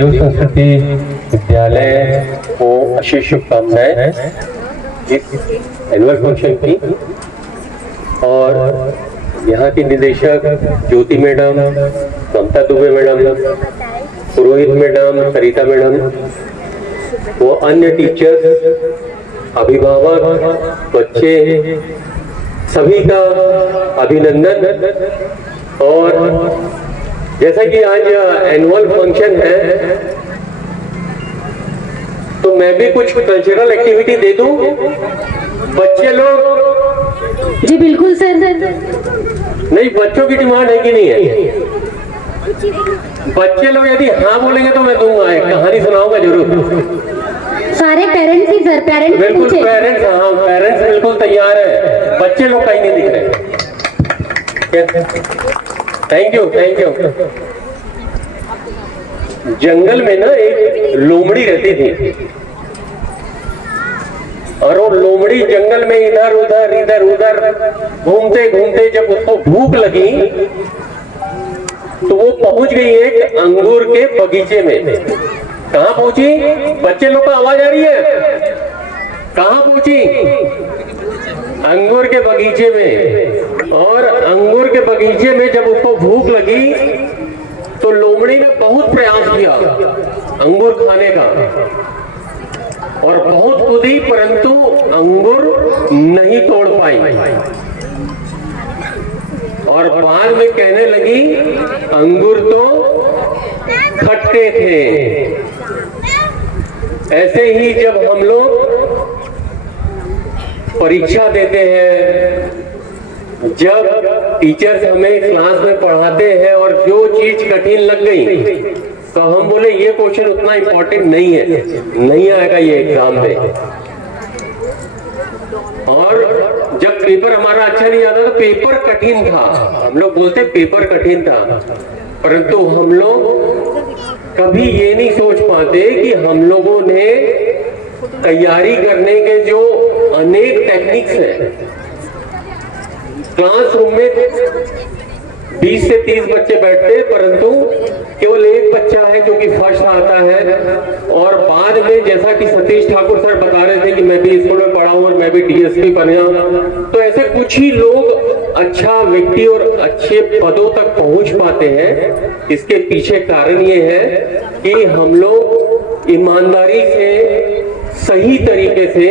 देव संस्कृति विद्यालय को आशीष शुभकामनाएं इस एनुअल फंक्शन की। और यहाँ की निदेशक ज्योति मैडम, ममता दुबे मैडम, पुरोहित मैडम, सरिता मैडम, वो अन्य टीचर्स, अभिभावक, बच्चे, सभी का अभिनंदन। और जैसा कि आज एनुअल फंक्शन है तो मैं भी कुछ कल्चरल एक्टिविटी दे दूं। बच्चे लोग जी बिल्कुल सर। नहीं, बच्चों की डिमांड है कि नहीं है? बच्चे लोग यदि हाँ बोलेंगे तो मैं दूंगा, एक कहानी सुनाऊंगा जरूर। सारे पेरेंट्स ही सर, पेरेंट्स बिल्कुल पेरेंट्स, हाँ पेरेंट्स बिल्कुल तैयार है, बच्चे लोग कहीं नहीं दिख रहे। Thank you thank you. जंगल में ना एक लोमड़ी रहती थी और वो लोमड़ी जंगल में इधर उधर घूमते घूमते जब उसको भूख लगी तो वो पहुंच गई एक अंगूर के बगीचे में। कहाँ पहुंची? बच्चे लोग को आवाज आ रही है? कहाँ पहुंची? अंगूर के बगीचे में। और अंगूर के बगीचे में जब उसको भूख लगी तो लोमड़ी ने बहुत प्रयास किया अंगूर खाने का और बहुत कूदी, परंतु अंगूर नहीं तोड़ पाई। और बाद में कहने लगी अंगूर तो खट्टे थे। ऐसे ही जब हम लोग परीक्षा देते हैं, जब टीचर्स हमें क्लास में पढ़ाते हैं और जो चीज कठिन लग गई तो हम बोले ये क्वेश्चन उतना इम्पोर्टेंट नहीं है, नहीं आएगा ये एग्जाम में। और जब पेपर हमारा अच्छा नहीं आता तो पेपर कठिन था, हम लोग बोलते पेपर कठिन था, परंतु हम लोग कभी ये नहीं सोच पाते कि हम लोगों ने तैयारी करने के जो अनेक टेक्निक्स हैं, क्लासरूम में 20 से 30 बच्चे बैठते हैं परंतु केवल एक बच्चा है जो कि फर्स्ट आता है। और बाद में जैसा कि सतीश ठाकुर सर बता रहे थे कि मैं भी स्कूल में पढ़ा हूं और मैं भी डीएसपी बना, तो ऐसे कुछ ही लोग अच्छा व्यक्ति और अच्छे पदों तक पहुंच पाते हैं। इसके पीछे कारण ये है कि हम लोग ईमानदारी से, सही तरीके से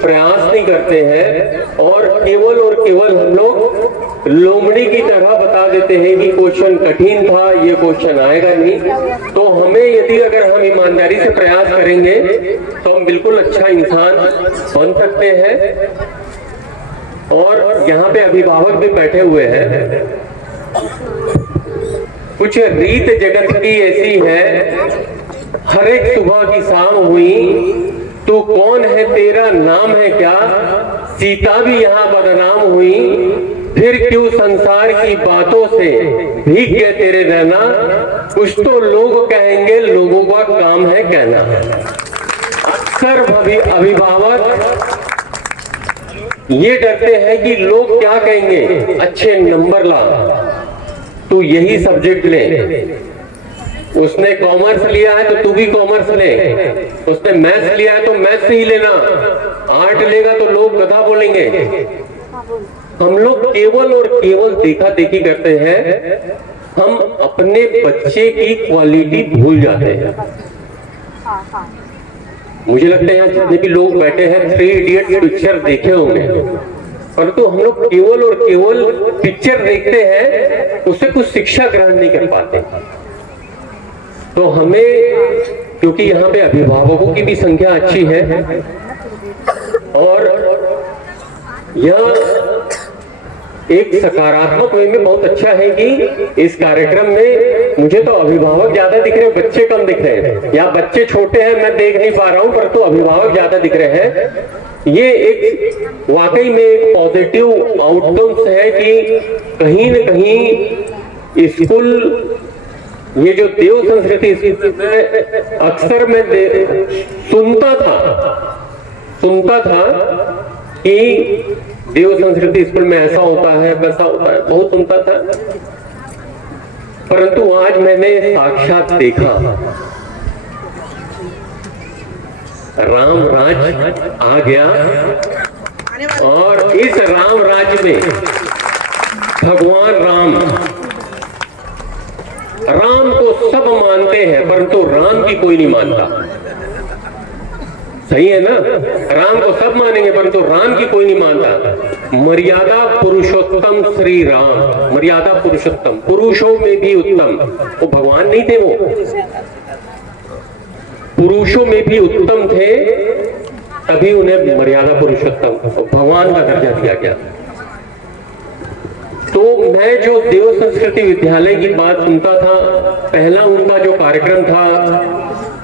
प्रयास नहीं करते हैं और केवल हम लोग लोमड़ी की तरह बता देते हैं कि क्वेश्चन कठिन था, ये क्वेश्चन आएगा नहीं। तो हमें यदि अगर हम ईमानदारी से प्रयास करेंगे तो हम बिल्कुल अच्छा इंसान बन सकते हैं। और यहाँ पे अभिभावक भी बैठे हुए हैं। कुछ रीत जगत की ऐसी है, हर एक सुबह की शाम हुई, तू कौन है तेरा नाम है क्या, सीता भी यहाँ बदनाम हुई, फिर क्यों संसार की बातों से भीग गए तेरे रहना, कुछ तो लोग कहेंगे लोगों का काम है कहना। अक्सर अभिभावक ये डरते हैं कि लोग क्या कहेंगे, अच्छे नंबर ला, तू यही सब्जेक्ट ले। उसने कॉमर्स लिया है तो तू भी कॉमर्स ले, उसने मैथ्स लिया है तो मैथ्स ही लेना, आर्ट लेगा तो लोग गधा बोलेंगे। हम लोग केवल देखा देखी करते हैं, हम अपने बच्चे की क्वालिटी भूल जाते हैं। मुझे लगता है यहाँ जितने भी लोग बैठे हैं 3 इडियट्स पिक्चर देखे होंगे, परंतु हम लोग केवल पिक्चर देखते हैं, उससे कुछ शिक्षा ग्रहण नहीं कर पाते। तो हमें, क्योंकि यहाँ पे अभिभावकों की भी संख्या अच्छी है और यह एक सकारात्मक वे में बहुत अच्छा है कि इस कार्यक्रम में मुझे तो अभिभावक ज्यादा दिख रहे हैं, बच्चे कम दिख रहे हैं, या बच्चे छोटे हैं मैं देख नहीं पा रहा हूं, परंतु अभिभावक ज्यादा दिख रहे हैं। ये एक वाकई में एक पॉजिटिव आउटकम्स है कि कहीं न कहीं स्कूल, ये जो देव संस्कृति अक्सर मैं सुनता था कि देव संस्कृति स्कूल में ऐसा होता है वैसा होता है, बहुत सुनता था, परंतु आज मैंने साक्षात देखा राम राज आ गया और इस राम राज्य में भगवान राम को सब मानते हैं, परंतु राम की कोई नहीं मानता। सही है ना? राम को सब मानेंगे परंतु राम की कोई नहीं मानता। मर्यादा पुरुषोत्तम श्री राम, मर्यादा पुरुषोत्तम, पुरुषों में भी उत्तम। वो भगवान नहीं थे, वो पुरुषों में भी उत्तम थे, तभी उन्हें मर्यादा पुरुषोत्तम भगवान का दर्जा दिया गया। तो मैं जो देव संस्कृति विद्यालय की बात सुनता था, पहला उनका जो कार्यक्रम था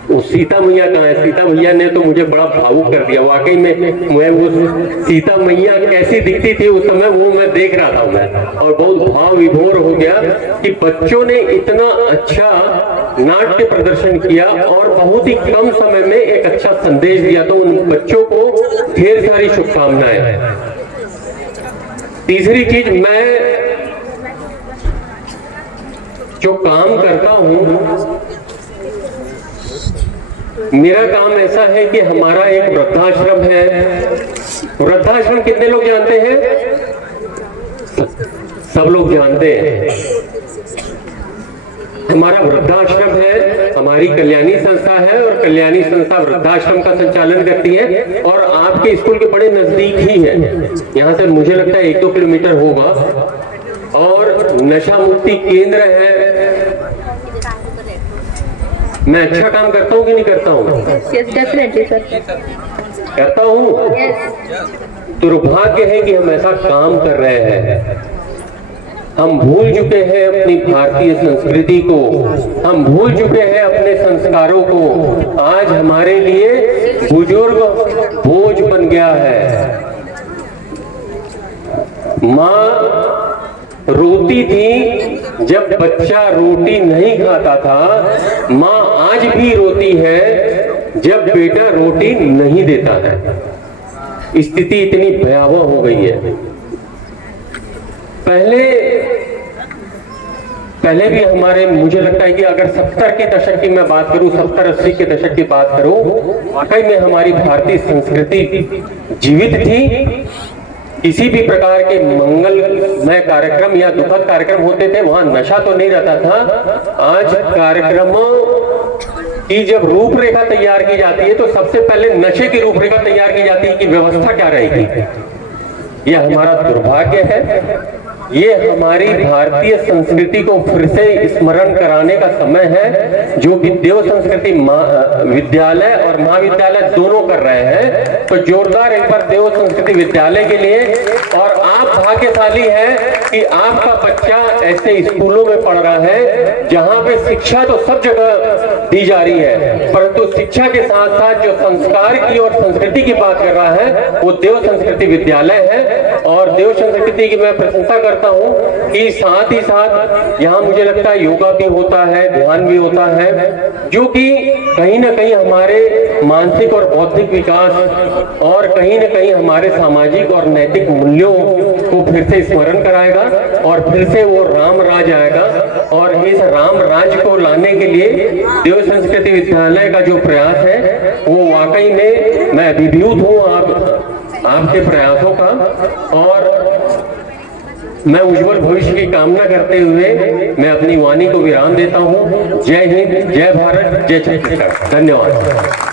वो सीता मैया का है। सीता मैया ने तो मुझे बड़ा भावुक कर दिया। वाकई में मैं वो सीता मैया कैसी दिखती थी उस समय, वो मैं देख रहा था मैं, और बहुत भाव विभोर हो गया कि बच्चों ने इतना अच्छा नाट्य प्रदर्शन किया और बहुत ही कम समय में एक अच्छा संदेश दिया। तो उन बच्चों को ढेर सारी शुभकामनाएं। तीसरी चीज, मैं जो काम करता हूं, मेरा काम ऐसा है कि हमारा एक वृद्धाश्रम है। वृद्धाश्रम कितने लोग जानते हैं? सब लोग जानते हैं। हमारा वृद्धाश्रम है, हमारी कल्याणी संस्था है और कल्याणी संस्था वृद्धाश्रम का संचालन करती है और आपके स्कूल के बड़े नजदीक ही है। यहाँ से मुझे लगता है 1-2 किलोमीटर होगा। और नशा मुक्ति केंद्र है। मैं अच्छा काम करता हूँ कि नहीं करता हूँ? डेफिनेटली सर, करता हूँ। दुर्भाग्य है कि हम ऐसा काम कर रहे हैं। हम भूल चुके हैं अपनी भारतीय संस्कृति को, हम भूल चुके हैं अपने संस्कारों को। आज हमारे लिए बुजुर्ग बोझ बन गया है। माँ रोती थी जब बच्चा रोटी नहीं खाता था, माँ आज भी रोती है जब बेटा रोटी नहीं देता है। स्थिति इतनी भयावह हो गई है। पहले भी हमारे, मुझे लगता है कि अगर 70 के दशक की मैं बात करूं, 70-80 के दशक की बात करूं, वाकई में हमारी भारतीय संस्कृति जीवित थी। किसी भी प्रकार के मंगलमय कार्यक्रम या दुखद कार्यक्रम होते थे, वहां नशा तो नहीं रहता था। आज कार्यक्रमों की जब रूपरेखा तैयार की जाती है तो सबसे पहले नशे की रूपरेखा तैयार की जाती है कि व्यवस्था क्या रहेगी। यह हमारा दुर्भाग्य है। ये हमारी भारतीय संस्कृति को फिर से स्मरण कराने का समय है, जो देव संस्कृति विद्यालय और महाविद्यालय दोनों कर रहे हैं। तो जोरदार एक बार देव संस्कृति विद्यालय के लिए। और आप भाग्यशाली हैं कि आपका बच्चा ऐसे स्कूलों में पढ़ रहा है जहां पे शिक्षा तो सब जगह दी जा रही है, परंतु शिक्षा के साथ साथ जो संस्कार की और संस्कृति की बात कर रहा है वो देव संस्कृति विद्यालय है। और देव संस्कृति की मैं प्रशंसा करता हूं कि साथ ही साथ यहाँ मुझे लगता है योगा भी होता है, ध्यान भी होता है, जो कि कहीं ना कहीं हमारे मानसिक और बौद्धिक विकास और कहीं ना कहीं हमारे सामाजिक और नैतिक मूल्यों को फिर से स्मरण कराएगा और फिर से वो राम राज आएगा। और इस राम राज को लाने के लिए देव संस्कृति विद्यालय का जो प्रयास है वो वाकई में मैं अभिभूत हूँ आपके प्रयासों का। और मैं उज्जवल भविष्य की कामना करते हुए मैं अपनी वाणी को विराम देता हूँ। जय हिंद, जय भारत, जय छत्तीसगढ़। धन्यवाद।